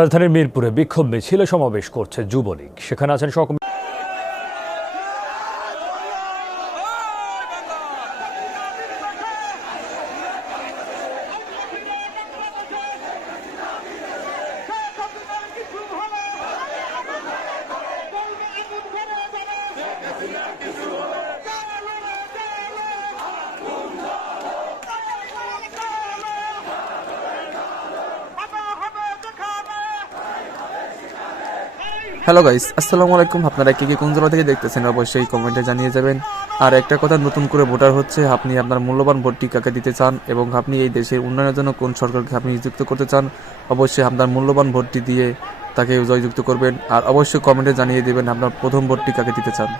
রাজধানীর মিরপুরে বিক্ষোভ মিছিলে সমাবেশ করছে যুবলীগ। সেখানে আছেন হ্যালো গাইস, আসসালামু আলাইকুম। আপনারা কি কোন জেলা থেকে দেখতেছেন অবশ্যই কমেন্টে জানিয়ে যাবেন। আর একটা কথা, নতুন করে ভোটার হচ্ছে, আপনি আপনার মূল্যবান ভোটটি কাকে দিতে চান এবং আপনি এই দেশের উন্নয়নের জন্য কোন সরকারকে আপনি নিযুক্ত করতে চান, অবশ্যই আপনার মূল্যবান ভোটটি দিয়ে তাকে জয়যুক্ত করবেন। আর অবশ্যই কমেন্টে জানিয়ে দেবেন আপনার প্রথম ভোটটি কাকে দিতে চান।